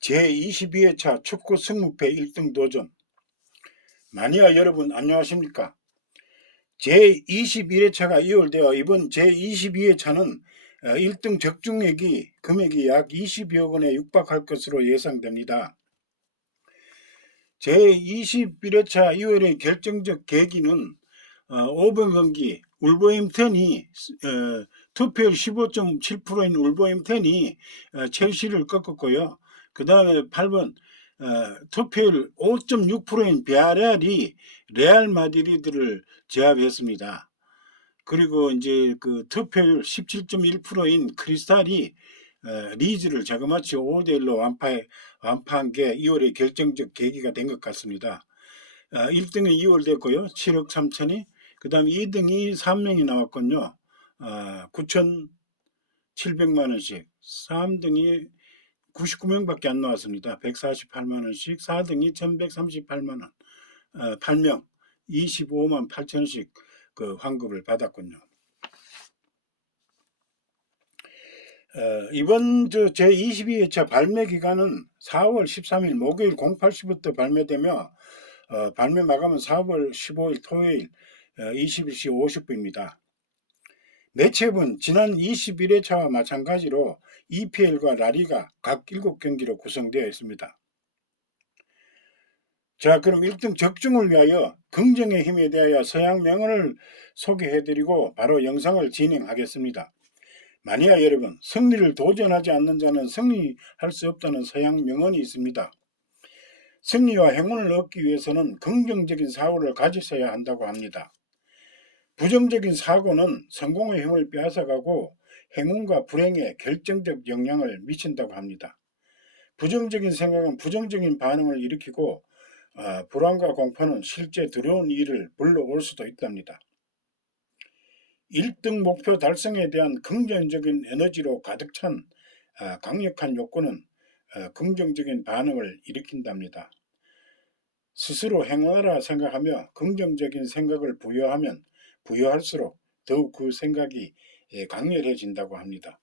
제22회차 축구 승무패 1등 도전 마니아 여러분 안녕하십니까 제21회차가 2월되어 이번 제22회차는 1등 적중액이 금액이 약 20여 원에 육박할 것으로 예상됩니다. 제21회차 2월의 결정적 계기는 5번 경기 울버햄튼이 어, 투표율 15.7%인 울버햄튼이 어, 첼시를 꺾었고요. 그 다음에 8번 어, 투표율 5.6%인 비아레알이 레알 마드리드를 제압했습니다. 그리고 이제 그 투표율 17.1%인 크리스탈이 어, 리즈를 자그마치 5대 1로 완파, 완파한 게 2월의 결정적 계기가 된 것 같습니다. 어, 1등이 2월 됐고요. 7억 3천이. 그 다음 2등이 3명이 나왔군요. 어, 9,700만 원씩. 3등이 99명밖에 안 나왔습니다. 148만 원씩. 4등이 1,138만 원. 어, 8명 25만 8천 원씩 그 환급을 받았군요. 어, 이번 저 제22회차 발매 기간은 4월 13일 목요일 08시부터 발매되며 어, 발매 마감은 4월 15일 토요일 어, 21시 50분입니다. 매체은 지난 21회차와 마찬가지로 EPL과 라리가 각 7경기로 구성되어 있습니다. 자, 그럼 1등 적중을 위하여 긍정의 힘에 대하여 서양 명언을 소개해드리고 바로 영상을 진행하겠습니다. 마니아 여러분, 승리를 도전하지 않는 자는 승리할 수 없다는 서양 명언이 있습니다. 승리와 행운을 얻기 위해서는 긍정적인 사고를 가지셔야 한다고 합니다. 부정적인 사고는 성공의 힘을 빼앗아가고 행운과 불행에 결정적 영향을 미친다고 합니다. 부정적인 생각은 부정적인 반응을 일으키고 어, 불안과 공포는 실제 두려운 일을 불러올 수도 있답니다. 1등 목표 달성에 대한 긍정적인 에너지로 가득 찬 어, 강력한 욕구는 어, 긍정적인 반응을 일으킨답니다. 스스로 행하라 생각하며 긍정적인 생각을 부여하면 부여할수록 더욱 그 생각이 예, 강렬해진다고 합니다.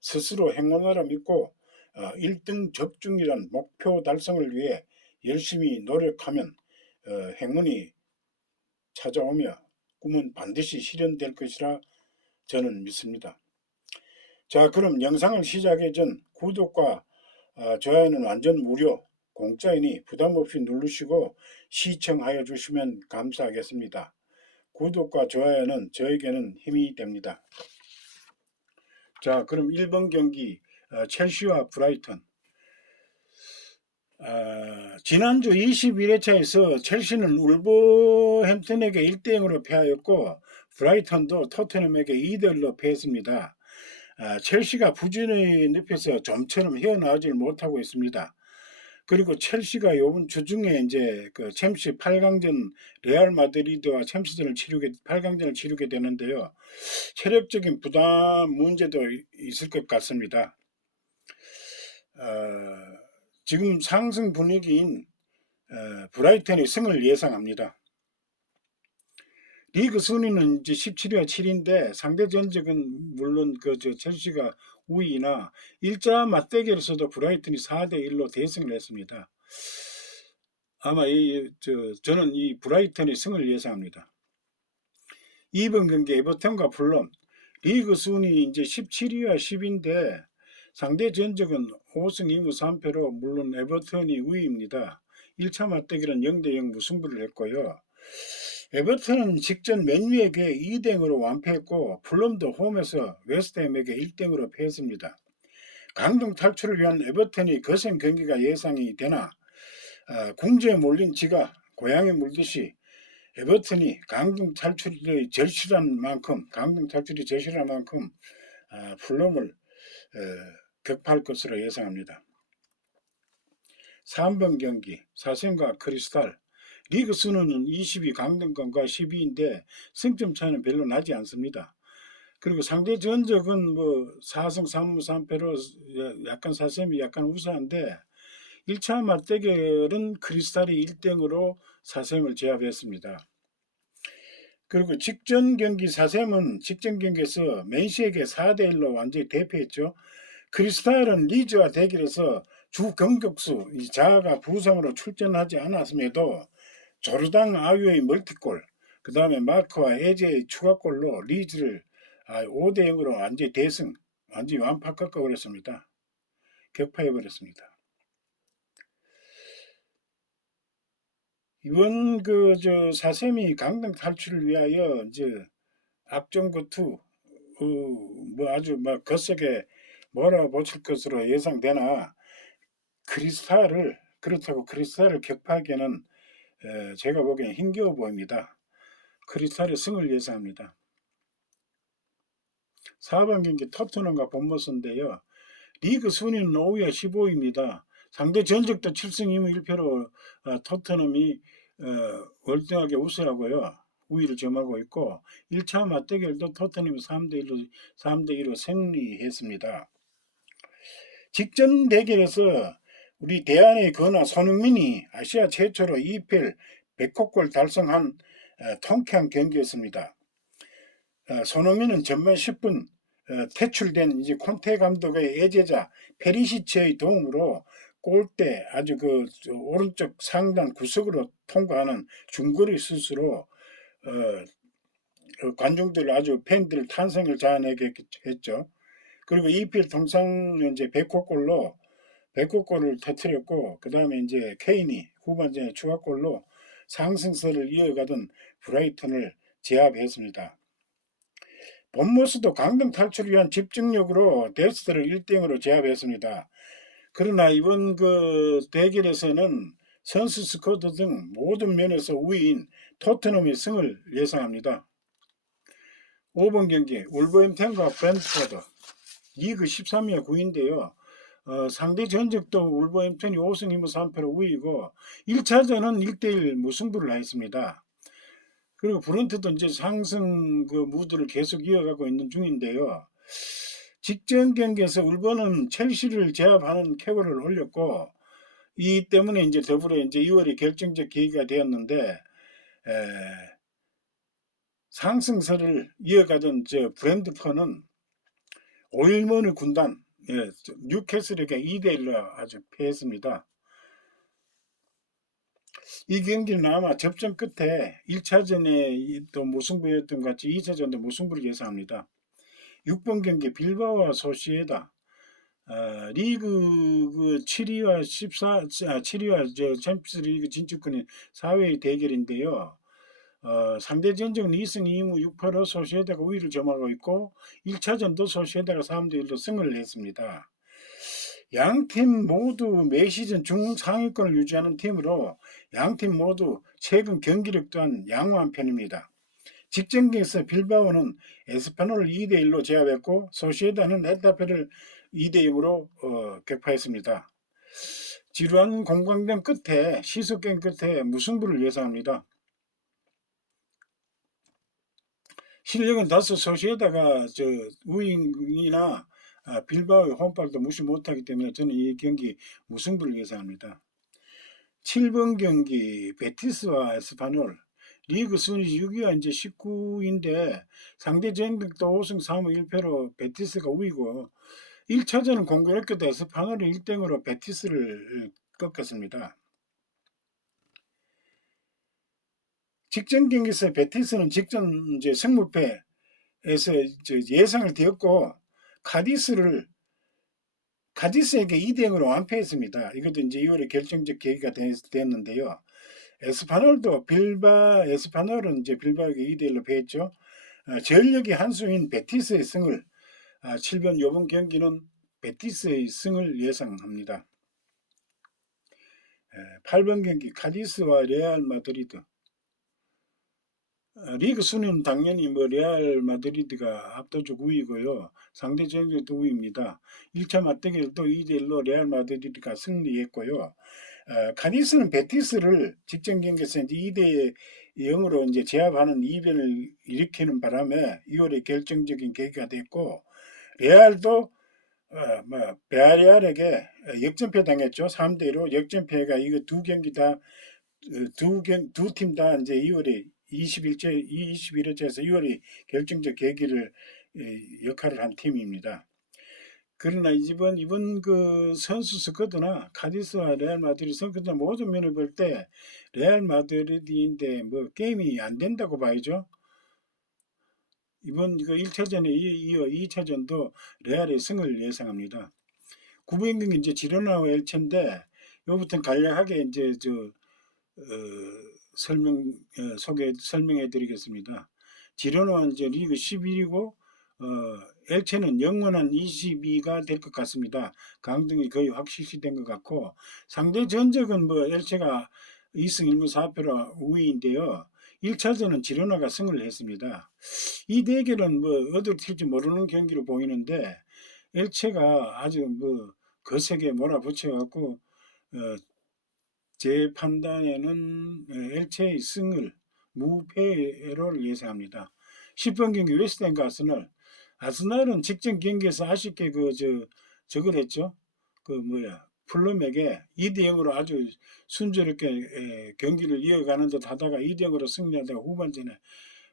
스스로 행운하라 믿고 1등 적중이란 목표 달성을 위해 열심히 노력하면 어, 행운이 찾아오며 꿈은 반드시 실현될 것이라 저는 믿습니다. 자 그럼 영상을 시작하기 전 구독과 어, 좋아요는 완전 무료 공짜이니 부담 없이 누르시고 시청하여 주시면 감사하겠습니다. 구독과 좋아요는 저에게는 힘이 됩니다. 자 그럼 1번 경기 어, 첼시와 브라이턴 아, 지난주 21회차에서 첼시는 울버햄튼에게 1대0으로 패하였고 브라이턴도 토트넘에게 2대1로 패했습니다. 아, 첼시가 부진의 늪에서 좀처럼 헤어나오질 못하고 있습니다. 그리고 첼시가 이번 주중에 이제 그 챔스 8강전 레알 마드리드와 챔스전을 치르게 8강전을 치르게 되는데요. 체력적인 부담 문제도 있을 것 같습니다. 어, 지금 상승 분위기인 어, 브라이턴의 승을 예상합니다. 리그 순위는 이제 17위와 7위인데 상대 전적은 물론 그 저 첼시가 우위나 일자 맞대결에서도 브라이턴이 4대 1로 대승을 했습니다. 아마 이 저 저는 이 브라이턴의 승을 예상합니다. 2번 경기 에버턴과 풀럼 리그 순위 이제 17위와 10위인데 상대 전적은 5승 2무 3패로 물론 에버턴이 우위입니다. 1차 맞대결은 0대0 무승부를 했고요. 에버턴은 직전 맨유에게 2대0으로 완패했고 풀럼도 홈에서 웨스트햄에게 1대0으로 패했습니다. 강등 탈출을 위한 에버턴이 거센 경기가 예상이 되나 어, 궁지에 몰린 지가 고향에 물듯이 에버턴이 강등 탈출이 절실한 만큼 강등 탈출이 절실한 만큼 어, 풀럼을 어, 격파할 것으로 예상합니다. 3번 경기 사생과 크리스탈 리그 순위는 20위 강등권과 12위인데 승점 차이는 별로 나지 않습니다. 그리고 상대 전적은 뭐 4승 3무 3패로 약간 사셈이 약간 우세한데 1차 맞대결은 크리스탈이 1등으로 사셈을 제압했습니다. 그리고 직전 경기 사셈은 직전 경기에서 맨시에게 4대 1로 완전히 대패했죠. 크리스탈은 리즈와 대결해서 주 공격수 이 자아가 부상으로 출전하지 않았음에도 조르당 아유의 멀티골 그 다음에 마크와 에제의 추가골로 리즈를 5대 0으로 완전히 대승 완전히 완파 꺾어버렸습니다. 격파해버렸습니다. 이번 그 저 사세미 강등 탈출을 위하여 이제 악정거투 어, 뭐 아주 막 거세게 몰아붙일 것으로 예상되나 크리스탈을 그렇다고 크리스탈을 격파하기에는 에, 제가 보기엔 힘겨워 보입니다. 크리스탈의 승을 예상합니다. 4번 경기 토트넘과 본머스인데요. 리그 순위는 5위와 15위입니다. 상대 전적도 7승 2무 1패로 어, 토트넘이 어, 월등하게 우세하고요. 우위를 점하고 있고 1차 맞대결도 토트넘이 3대 1로 3대 1로 승리했습니다. 직전 대결에서 우리 대한의 건화 손흥민이 아시아 최초로 2필 100호골 달성한 어, 통쾌한 경기였습니다. 어, 손흥민은 전반 10분 어, 퇴출된 이제 콘테 감독의 애제자 페리시치의 도움으로 골대 아주 그 오른쪽 상단 구석으로 통과하는 중거리 어, 관중들 아주 팬들 탄생을 자아내게 했죠. 그리고 이필 통상 이제 100호 골로 100호골을 터뜨렸고 그 다음에 이제 케인이 후반전에 추가골로 상승세를 이어가던 브라이턴을 제압했습니다. 본모스도 강등 탈출을 위한 집중력으로 데스트를 1등으로 제압했습니다. 그러나 이번 그 대결에서는 선수 스쿼드 등 모든 면에서 우위인 토트넘의 승을 예상합니다. 5번 경기 울버햄튼과 브랜트포드 리그 13위와 9위인데요. 어, 상대 전적도 울버햄튼이 5승 2무 3패로 우위고 1차전은 1대1 무승부를 했습니다. 그리고 브런트도 이제 상승 그 무드를 계속 이어가고 있는 중인데요. 직전 경기에서 울버는 첼시를 제압하는 쾌거를 올렸고 이 때문에 이제 더불어 이제 2월이 결정적 계기가 되었는데 에, 상승세를 이어가던 저 브랜드퍼는 오일먼의 군단 예, 뉴캐슬에게 2대 1로 아주 패했습니다. 이 경기는 아마 접전 끝에 1차전에 또 무승부였던 것 같이 2차전도 무승부를 예상합니다. 6번 경기 빌바오와 소시에다 어, 리그 그 7위와 14 7위와 저 챔피언스 리그 진출권이 4회의 대결인데요. 어, 상대 전적은 2승 2무 6패로 소시에다가 우위를 점하고 있고 1차전도 소시에다가 3대 1로 승을 했습니다. 양 팀 모두 매 시즌 중상위권을 유지하는 팀으로 양 팀 모두 최근 경기력 또한 양호한 편입니다. 직전경기에서 빌바오는 에스파노를 2대 1로 제압했고 소시에다는 에타페를 2대 0으로 어, 격파했습니다. 지루한 공방전 끝에 시속경 끝에 무승부를 예상합니다. 실력은 다소 소시에다가 저 우잉이나 아, 빌바오의 홈발도 무시 못하기 때문에 저는 이 경기 무승부를 예상합니다. 7번 경기 베티스와 에스파놀 리그 순위 6위와 이제 19인데 상대 전격도 5승 3무 1패로 베티스가 우위고 1차전은 공교롭게도 에스파놀이 1등으로 베티스를 꺾었습니다. 직전 경기에서 베티스는 직전 이제 승무패에서 예상을 되었고 카디스를 카디스에게 2대 0으로 완패했습니다. 이것도 이제 2월에 결정적 계기가 됐는데요. 에스파놀도 빌바 에스파놀은 이제 빌바에게 2대 1로 패했죠. 어, 전력이 한수인 베티스의 승을 아, 7번 요번 경기는 베티스의 승을 예상합니다. 8번 경기 카디스와 레알 마드리드 어, 리그 순위는 당연히 뭐 레알 마드리드가 압도적 우위고요. 상대 전적도 우위입니다. 1차 맞대결도 2대1로 레알 마드리드가 승리했고요. 어, 카디스는 베티스를 직전 경기에서 이제 2대 0으로 이제 제압하는 이변을 일으키는 바람에 2월에 결정적인 계기가 됐고 레알도 어, 뭐 베아리알에게 역전패 당했죠. 3대 1로 역전패가 이거 두 경기 다두 팀다 이제 2월에 21째 21회째에서 2월이 결정적 계기를 역할을 한 팀입니다. 그러나 이번 이번 그 선수 스쿼드나 카디스와 레알 마드리드 선수들 모든 면을 볼 때 레알 마드리드인데 뭐 게임이 안 된다고 봐야죠. 이번 이거 1차전에 이어 2차전도 레알의 승을 예상합니다. 9번 경기 이제 지로나와 엘체인데 요부터 간략하게 이제 저 어, 설명 어, 소개 설명해 드리겠습니다. 지로나는 이제 리그 11이고 어, 엘체는 영원한 22가 될 것 같습니다. 강등이 거의 확실시 된 것 같고 상대 전적은 뭐 엘체가 2승 1무 4패로 우위인데요. 1차전은 지로나가 승을 했습니다. 이 대결은 뭐 어디로 튈지 모르는 경기로 보이는데 엘체가 아주 뭐 거세게 몰아붙여 갖고 어, 제 판단에는 어, 엘체의 승을 무패로 예상합니다. 10번 경기 웨스트햄과 아스널 아스날은 직전 경기에서 아쉽게 그저 저걸 했죠. 그 뭐야 플럼에게 2대 0으로 아주 순조롭게 에, 경기를 이어가는 듯 하다가 2대 0으로 승리하다가 후반전에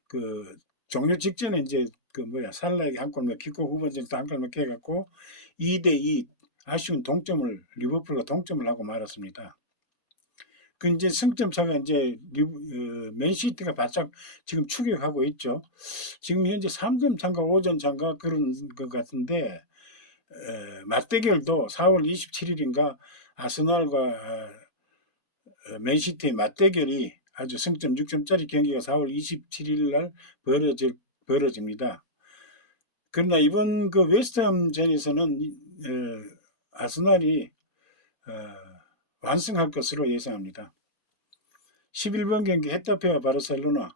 그 종료 직전에 이제 그 뭐야 살라에게 한 골만 킥고 후반전에 또 한 골만 캐갖고 2대 2 아쉬운 동점을 리버풀과 동점을 하고 말았습니다. 그 이제 승점 차가 이제 리브, 어, 맨시티가 바짝 지금 추격하고 있죠. 지금 현재 3점 차인가 5점 차인가 그런 것 같은데 에, 맞대결도 4월 27일인가 아스날과 어, 어, 맨시티의 맞대결이 아주 승점 6점짜리 경기가 4월 27일 날 벌어질, 벌어집니다. 그러나 이번 그 웨스트햄전에서는 어, 아스날이 어, 완승할 것으로 예상합니다. 11번 경기 헤타페와 바르셀로나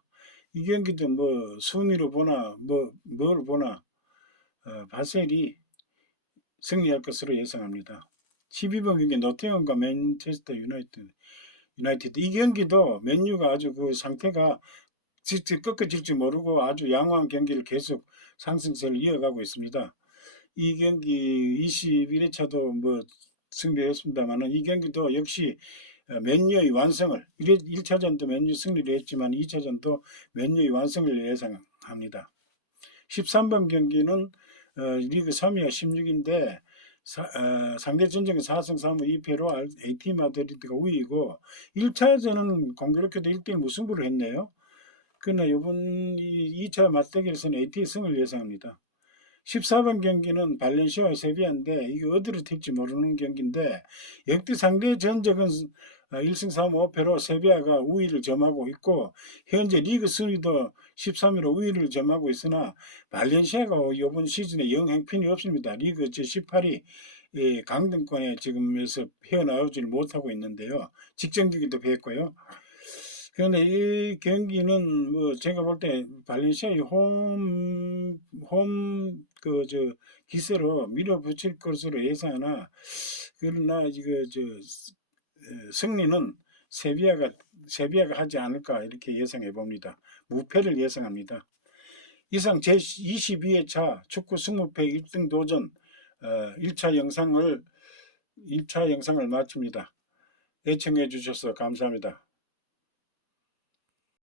이 경기도 뭐 순위로 보나 뭐 뭘 보나 어, 바셀이 승리할 것으로 예상합니다. 12번 경기 노팅엄과 맨체스터 유나이티드 유나이티드 이 경기도 맨유가 아주 그 상태가 직접 꺾어질지 모르고 아주 양호한 경기를 계속 상승세를 이어가고 있습니다. 이 경기 21회차도 뭐 승리했습니다만은 이 경기도 역시 어, 맨유의 완성을 1차전도 맨유 승리를 했지만 2차전도 맨유의 완성을 예상합니다. 13번 경기는 어, 리그 3위와 16인데 사, 어, 상대 전적은 4승 3무 2패로 AT 마드리드가 우위이고 1차전은 공교롭게도 1대1 무승부를 했네요. 그러나 이번 2차 맞대결에서는 AT 승을 예상합니다. 14번 경기는 발렌시아와 세비야인데 이게 어디로 튈지 모르는 경기인데 역대 상대 전적은 1승 3무 5패로 세비야가 우위를 점하고 있고 현재 리그 순위도 13위로 우위를 점하고 있으나 발렌시아가 이번 시즌에 영 행편이 없습니다. 리그 제 18위 예, 강등권에 지금에서 헤어나오질 못하고 있는데요. 직전 경기도 패했고요. 그런데 이 경기는 뭐 제가 볼 때 발렌시아의 홈, 홈, 그, 저, 기세로 밀어붙일 것으로 예상하나, 그러나 이거, 저, 에, 승리는 세비야가, 세비야가 하지 않을까 이렇게 예상해 봅니다. 무패를 예상합니다. 이상 제22회차 축구 승무패 1등 도전, 어, 1차 영상을, 1차 영상을 마칩니다. 애청해 주셔서 감사합니다.